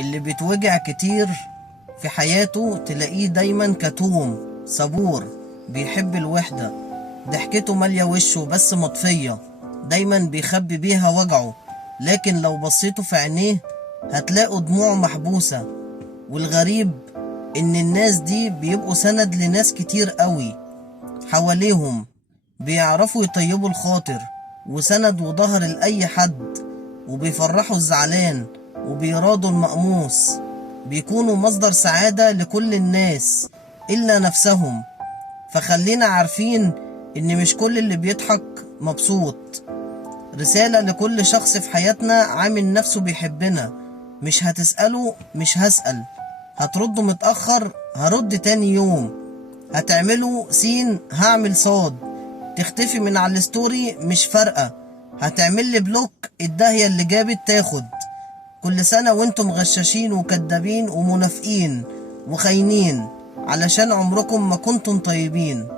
اللي بيتوجع كتير في حياته تلاقيه دايما كتوم صبور، بيحب الوحدة، ضحكته مالية وشه بس مطفية، دايما بيخبي بيها وجعه، لكن لو بصيتوا في عينيه هتلاقوا دموعه محبوسة. والغريب ان الناس دي بيبقوا سند لناس كتير قوي حواليهم، بيعرفوا يطيبوا الخاطر وسند وظهر لأي حد، وبيفرحوا الزعلان وبيرادوا المقموس، بيكونوا مصدر سعادة لكل الناس إلا نفسهم. فخلينا عارفين إن مش كل اللي بيضحك مبسوط. رسالة لكل شخص في حياتنا عامل نفسه بيحبنا، مش هتسأله مش هسأل، هتردوا متأخر هرد تاني يوم، هتعملوا سين هعمل صاد، تختفي من على الستوري مش فارقة، هتعمل لي بلوك الداهية اللي جابت تاخد. كل سنة وانتم غشاشين وكدابين ومنافقين وخاينين، علشان عمركم ما كنتم طيبين.